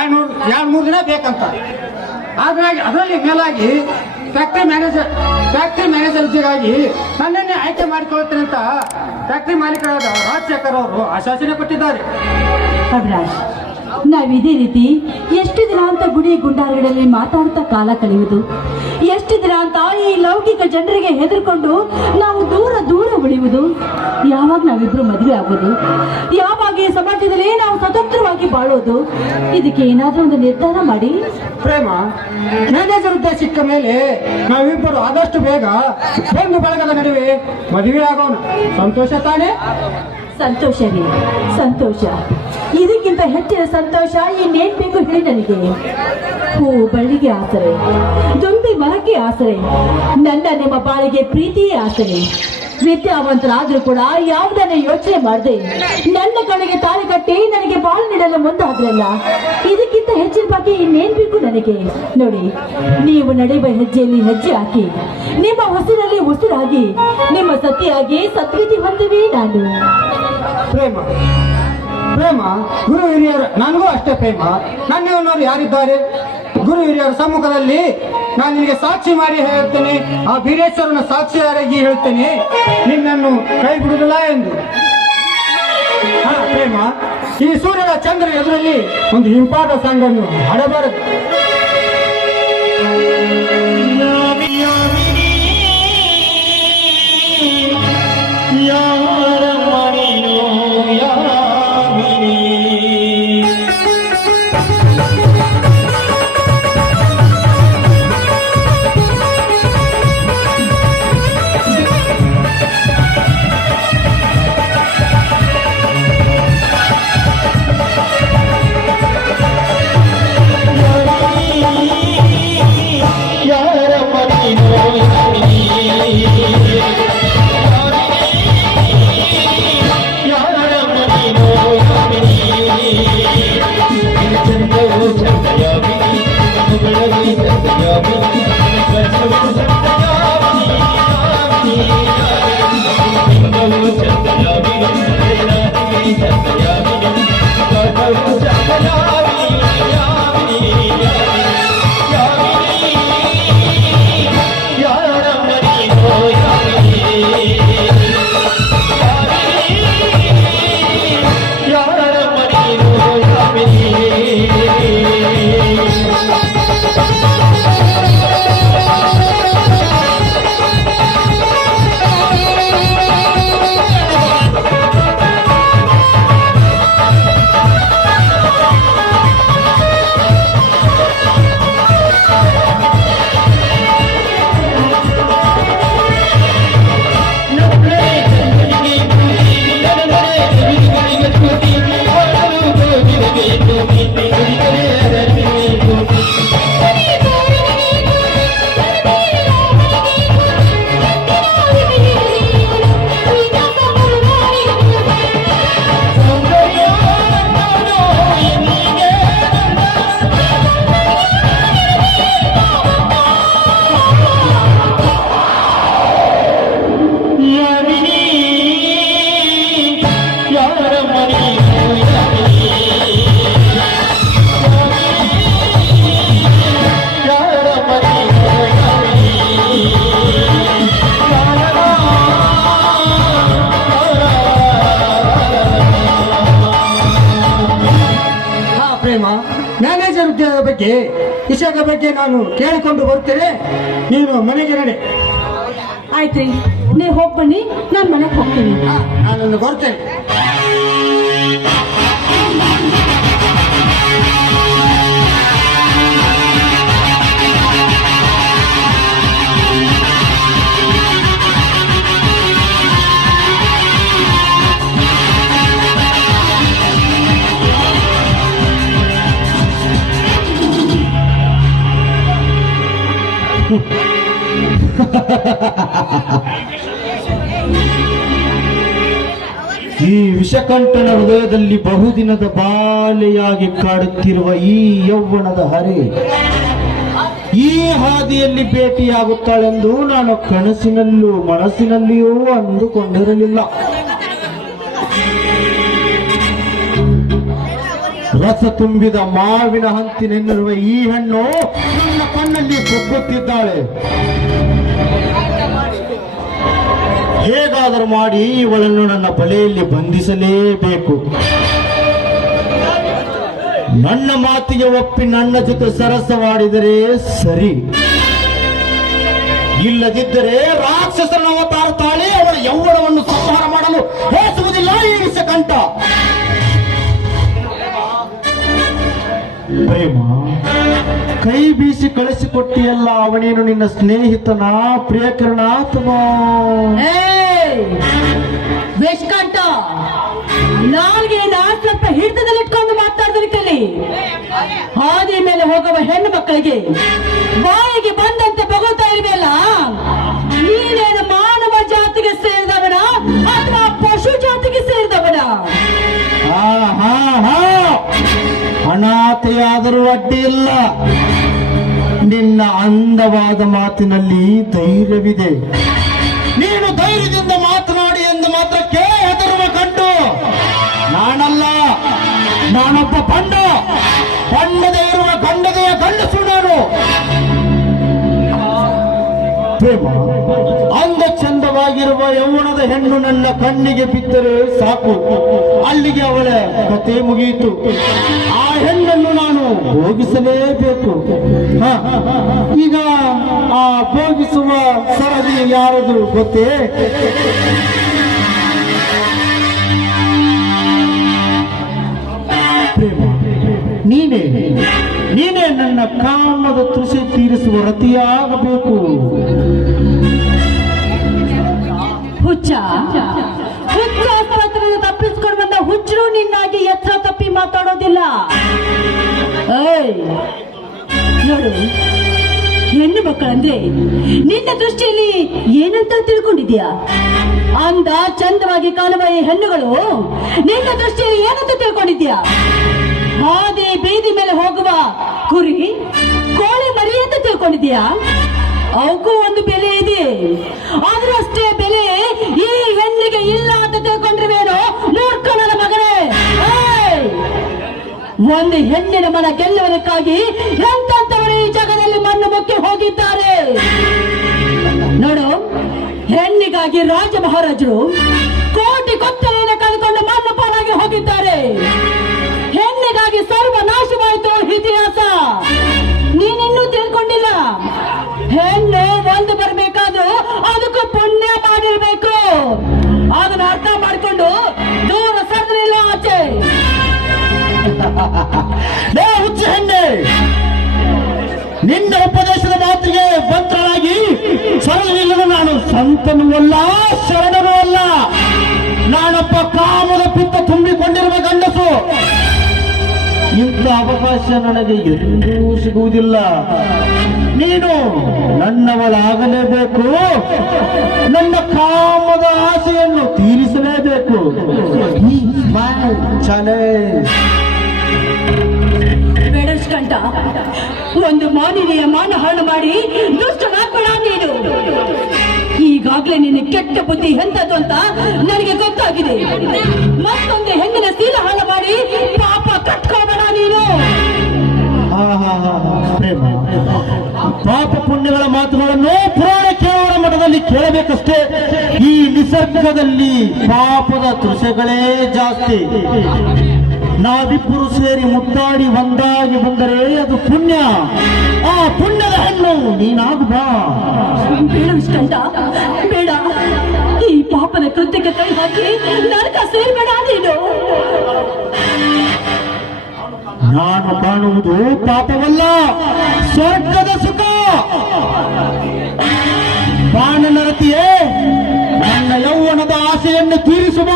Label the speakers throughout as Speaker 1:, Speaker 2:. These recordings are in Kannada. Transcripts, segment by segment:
Speaker 1: ಎರಡು ಎರಡು ಮೂರು ದಿನ ಬೇಕಂತ. ಅದ್ರಾಗಿ ಅದರಲ್ಲಿ ಮೇಲಾಗಿ ಫ್ಯಾಕ್ಟ್ರಿ ಮ್ಯಾನೇಜರ್ ಫ್ಯಾಕ್ಟ್ರಿ ಮ್ಯಾನೇಜರ್ ಹುದ್ದೆಗಾಗಿ ನನ್ನನ್ನೇ ಆಯ್ಕೆ ಮಾಡಿಕೊಳ್ಳುತ್ತೇನೆ ಅಂತ ಫ್ಯಾಕ್ಟ್ರಿ ಮಾಲೀಕರಾದ ರಾಜಶೇಖರ್ ಅವರು ಆಶ್ವಾಸನೆ ಕೊಟ್ಟಿದ್ದಾರೆ.
Speaker 2: ನಾವ್ ಇದೇ ರೀತಿ ಎಷ್ಟು ದಿನ ಅಂತ ಗುಡಿ ಗುಂಡಾರಗಳಲ್ಲಿ ಮಾತಾಡ್ತಾ ಕಾಲ ಕಳೆಯುವುದು? ಎಷ್ಟು ದಿನ ಅಂತ ಈ ಲೌಕಿಕ ಜನರಿಗೆ ಹೆದರ್ಕೊಂಡು ನಾವು ದೂರ ದೂರ ಉಳಿಯುವುದು? ಯಾವಾಗ ನಾವಿಬ್ರು ಮದುವೆ ಆಗೋದು? ಯಾವಾಗ ಈ ಸಮಾಜದಲ್ಲಿ ನಾವು ಸ್ವತಂತ್ರವಾಗಿ ಬಾಳೋದು? ಇದಕ್ಕೆ ಏನಾದ್ರೂ ಒಂದು ನಿರ್ಧಾರ ಮಾಡಿ.
Speaker 1: ಪ್ರೇಮ ನನ್ನ ಹುದ್ದೆ ಸಿಕ್ಕ ಮೇಲೆ ನಾವಿಬ್ಬರು ಆದಷ್ಟು ಬೇಗ ಒಂದು ಬಳಗದ ನಡುವೆ ಮದುವೆ ಆಗೋಣ. ಸಂತೋಷ ತಾನೇ?
Speaker 2: ಸಂತೋಷ ರೀ ಸಂತೋಷ. ಇದಕ್ಕಿಂತ ಹೆಚ್ಚಿನ ಸಂತೋಷ ಇನ್ನೇನ್ ಬೇಕು ಹೇಳಿ ನನಗೆ ಹೂ, ಬಳ್ಳಿಗೆ ಆಸರೆ. ದುಂಬಿ ಮರಕ್ಕೆ ಆಸರೆ. ನನ್ನ ನಿಮ್ಮ ಬಾಳಿಗೆ ಪ್ರೀತಿಯೇ ಆಸರೆ. ವಿದ್ಯಾವಂತರಾದ್ರೂ ಕೂಡ ಯಾವುದನ್ನ ಯೋಚನೆ ಮಾಡದೆ ನನ್ನ ಕಡೆಗೆ ತಾಳಿ ಕಟ್ಟಿ ನನಗೆ ಬಾಳು ನೀಡಲು ಮುಂದಾದ್ರಲ್ಲ. ಇದಕ್ಕಿಂತ ಹೆಚ್ಚಿನ ಬಗ್ಗೆ ಇನ್ನೇನ್ ಬೇಕು ನನಗೆ. ನೋಡಿ, ನೀವು ನಡೆಯುವ ಹೆಜ್ಜೆಯಲ್ಲಿ ಹೆಜ್ಜೆ ಹಾಕಿ, ನಿಮ್ಮ ಉಸಿರಲ್ಲಿ ಉಸಿರಾಗಿ, ನಿಮ್ಮ ಸತಿಯಾಗಿ ಸತ್ಪ್ರೀತಿ ಹೊಂದುವೆ ನಾನು.
Speaker 1: ಪ್ರೇಮ. ಪ್ರೇಮ, ಗುರು ಹಿರಿಯರು, ನನಗೂ ಅಷ್ಟೇ ಪ್ರೇಮ. ನನ್ನವನವರು ಯಾರಿದ್ದಾರೆ? ಗುರು ಹಿರಿಯರ ಸಮ್ಮುಖದಲ್ಲಿ ನಾನು ನಿನಗೆ ಸಾಕ್ಷಿ ಮಾಡಿ ಹೇಳ್ತೇನೆ ಆ ವೀರೇಶ್ವರನ ಸಾಕ್ಷಿಯಾರಾಗಿ ಹೇಳ್ತೇನೆ ನಿನ್ನನ್ನು ಕೈ ಬಿಡುದಿಲ್ಲ ಎಂದು. ಹಾ, ಪ್ರೇಮ. ಈ ಸೂರ್ಯನ ಚಂದ್ರ ಎದುರಲ್ಲಿ ಒಂದು ಹಿಂಪಾದ ಸಾಂಗನ್ನು ಹಾಡಬಾರದು. ಬಗ್ಗೆ ವಿಷಯದ ಬಗ್ಗೆ ನಾನು ಕೇಳಿಕೊಂಡು ಬರ್ತೇನೆ ನೀನು ಮನೆಗೆ ನಡೆ.
Speaker 2: ಆಯ್ತ್ರಿ. ನೀವು ಹೋಗ್ಬನ್ನಿ ನಾನು ಮನೆಗೆ ಹೋಗ್ತೀನಿ.
Speaker 1: ನಾನು ಬರ್ತೇನೆ.
Speaker 3: ಈ ವಿಷಕಂಠನ ಹೃದಯದಲ್ಲಿ ಬಹುದಿನದ ಬಾಲೆಯಾಗಿ ಕಾಡುತ್ತಿರುವ ಈ ಯೌವನದ ಹರೆ ಈ ಹಾದಿಯಲ್ಲಿ ಭೇಟಿಯಾಗುತ್ತಾಳೆಂದು ನಾನು ಕನಸಿನಲ್ಲೂ ಮನಸ್ಸಿನಲ್ಲಿಯೂ ಅಂದುಕೊಂಡಿರಲಿಲ್ಲ.
Speaker 1: ರಸ ತುಂಬಿದ ಮಾವಿನ ಹಂತಿನೆನ್ನಿರುವ ಈ ಹೆಣ್ಣು ನನ್ನ ಕಣ್ಣಲ್ಲಿ ಕುಗ್ಗುತ್ತಿದ್ದಾಳೆ ಹೇಗಾದರೂ ಮಾಡಿ ಇವಳನ್ನು ನನ್ನ ಬಲೆಯಲ್ಲಿ ಬಂಧಿಸಲೇಬೇಕು. ನನ್ನ ಮಾತಿಗೆ ಒಪ್ಪಿ ನನ್ನ ಜೊತೆ ಸರಸವಾಡಿದರೆ ಸರಿ. ಇಲ್ಲದಿದ್ದರೆ ರಾಕ್ಷಸನ ಅವತಾರ ತಾಳಿ ಅವಳ ಯೌವನವನ್ನು ಸಂಹಾರ ಮಾಡಲು ಹೇಸುವುದಿಲ್ಲ ಈ ಕಂಠ. ಪ್ರೇಮ ಕೈ ಬೀಸಿ ಕಳಿಸಿಕೊಟ್ಟಿಯಲ್ಲ ಅವನೇನು ನಿನ್ನ ಸ್ನೇಹಿತನ?
Speaker 2: ಪ್ರಿಯಕರಣಾತ್ಮ ವೇಷ್ಕಾಂತ ನಾಲ್ಗೆ ಸ್ವಲ್ಪ ಹಿಡಿತದಲ್ಲಿಟ್ಕೊಂಡು ಮಾತಾಡಿದ್ರೆ ಕಲಿ ಹಾದಿ ಮೇಲೆ ಹೋಗುವ ಹೆಣ್ಣು ಮಕ್ಕಳಿಗೆ, ಬಾಯಿಗೆ ಬಂದಂತೆ
Speaker 1: ಅನಾಥೆಯಾದರೂ ಅಡ್ಡಿ ಇಲ್ಲ ನಿನ್ನ ಅಂದವಾದ ಮಾತಿನಲ್ಲಿ ಧೈರ್ಯವಿದೆ. ನೀನು ಧೈರ್ಯದಿಂದ ಮಾತನಾಡಿ ಎಂದು ಮಾತ್ರ ಕೇಳ ಹೆದರುವ ಕಂಡು. ನಾನಲ್ಲ, ನಾನೊಬ್ಬ ಪಂಡ. ಪಂಡದೇ ಇರುವ ಕಂಡದೆಯ ಗಂಡಸು ನಾನು. ಅಂದ ಚಂದವಾಗಿರುವ ಯೌವನದ ಹೆಣ್ಣು ನನ್ನ ಕಣ್ಣಿಗೆ ಬಿದ್ದರೆ ಸಾಕು. ಅಲ್ಲಿಗೆ ಅವಳ ಕತೆ ಮುಗಿಯಿತು ಆ ಹೆಣ್ಣನ್ನು ನಾನು ಭೋಗಿಸಲೇಬೇಕು. ಈಗ ಆ ಭೋಗಿಸುವ ಸರದಿ ಯಾರದು ಗೊತ್ತೇ? ನೀನೇ. ನೀನೇ ನನ್ನ ಕಾಮದ ತೃಷೆ ತೀರಿಸುವ ರತಿಯಾಗಬೇಕು.
Speaker 2: ಹುಚ್ಚ. ಹುಚ್ಚ ಆಸ್ಪತ್ರೆಯಿಂದ ತಪ್ಪಿಸ್ಕೊಂಡು ಬಂದ ಹುಚ್ಚರು ನಿನ್ನಾಗಿ ಎತ್ತರ ತಪ್ಪಿ ಮಾತಾಡೋದಿಲ್ಲ. ಏಯ್, ನೋಡು. ಹೆಣ್ಣು ಮಕ್ಕಳಂದ್ರೆ ನಿನ್ನ ದೃಷ್ಟಿಯಲ್ಲಿ ಏನಂತ ತಿಳ್ಕೊಂಡಿದ್ಯಾ ಅಂದ ಚಂದವಾಗಿ ಕಾಣುವ ಈ ಹೆಣ್ಣುಗಳು ನಿನ್ನ ದೃಷ್ಟಿಯಲ್ಲಿ ಏನಂತ ತಿಳ್ಕೊಂಡಿದ್ಯಾ ಹಾದಿ ಬೀದಿ ಮೇಲೆ ಹೋಗುವ ಕುರಿ, ಕೋಳಿ ಮರಿ ಅಂತ ತಿಳ್ಕೊಂಡಿದ್ಯಾ ಅವಕ್ಕೂ ಒಂದು ಬೆಲೆ ಇದೆ. ಒಂದು ಹೆಣ್ಣಿನ ಮನ ಗೆಲ್ಲುವುದಕ್ಕಾಗಿ ಎಂತವರು ಈ ಜಗದಲ್ಲಿ ಮಣ್ಣು ಮುಕ್ಕಿ ಹೋಗಿದ್ದಾರೆ? ನೋಡು ಹೆಣ್ಣಿಗಾಗಿ ರಾಜ ಮಹಾರಾಜರು
Speaker 1: ಲೇ ಹುಚ್ಚ ಹೆಣ್ಣೆ. ನಿನ್ನ ಉಪದೇಶದ ಮಾತಿಗೆ ಬಂತ್ರನಾಗಿ ಸರಳನಿಲ್ಲದ ನಾನು ಸಂತನೂ ಅಲ್ಲ ಶರಣನೂ ಅಲ್ಲ. ನಾನೊಬ್ಬ ಕಾಮದ ಪಿತ್ತ ತುಂಬಿಕೊಂಡಿರುವ ಗಂಡಸು. ಇಂಥ ಅವಕಾಶ ನನಗೆ ಎಂದೂ ಸಿಗುವುದಿಲ್ಲ. ನೀನು ನನ್ನವಳಾಗಲೇಬೇಕು. ನನ್ನ ಕಾಮದ ಆಸೆಯನ್ನು ತೀರಿಸಲೇಬೇಕು. ಚಾಲೆಂಜ್
Speaker 2: ಬೇಡಸ್ಕಂಟ ಒಂದು ಮಾನವೀಯ ಮಾನ ಹಾಳು ಮಾಡಿ ದುಷ್ಟನಾಗ್ಬೇಡ ನೀನು ಈಗಾಗಲೇ ನಿನ್ನ ಕೆಟ್ಟ ಬುದ್ಧಿ ಎಂತದ್ದು ಅಂತ ನನಗೆ ಗೊತ್ತಾಗಿದೆ. ಮತ್ತೊಂದು ಹೆಣ್ಣಿನ ಸೀಲ ಹಾಳು ಮಾಡಿ ಪಾಪ ಕಟ್ಕೋಬೇಡ ನೀನು.
Speaker 1: ಪಾಪ ಪುಣ್ಯಗಳ ಮಾತುಗಳನ್ನು ಪುರಾಣ ಕೇಳುವ ಮಠದಲ್ಲಿ ಕೇಳಬೇಕಷ್ಟೇ. ಈ ನಿಸರ್ಗದಲ್ಲಿ ಪಾಪದ ತೃಷಗಳೇ ಜಾಸ್ತಿ. ನಾವಿಬ್ಬರು ಸೇರಿ ಮುತ್ತಾಡಿ ಒಂದಾಗಿ ಬಂದರೆ ಅದು ಪುಣ್ಯ. ಆ ಪುಣ್ಯದ ಹೆಣ್ಣು ನೀನಾಗು ಬಾ.
Speaker 2: ಬೇಡ ಈ ಪಾಪನ ಕೃತ್ಯಕ್ಕೆ ಕೈ ಹಾಕಿ ನರಕ ಸೇರ್ಬೇಡ ನೀನು.
Speaker 1: ನಾನು ಕಾಣುವುದು ಪಾಪವಲ್ಲ ಸ್ವರ್ಗದ ಸುಖ. ಬಾಣನರತಿಯೇ ನನ್ನ ಯೌವನದ ಆಸೆಯನ್ನು ತೀರಿಸುವ.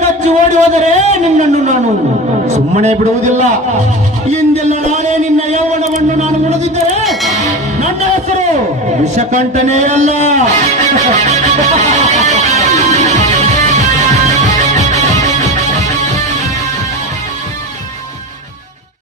Speaker 1: ಕಚ್ಚಿ ಓಡಿ ಹೋದರೆ ನಿನ್ನನ್ನು ನಾನು ಸುಮ್ಮನೆ ಬಿಡುವುದಿಲ್ಲ. ಎಂದೆಲ್ಲ ನಾಳೆ ನಿನ್ನ ಯೌವನವನ್ನು ನಾನು ಉಳಿದಿದ್ದರೆ ನನ್ನ ಹೆಸರು ವಿಷಕಂಠನೇ ಅಲ್ಲ.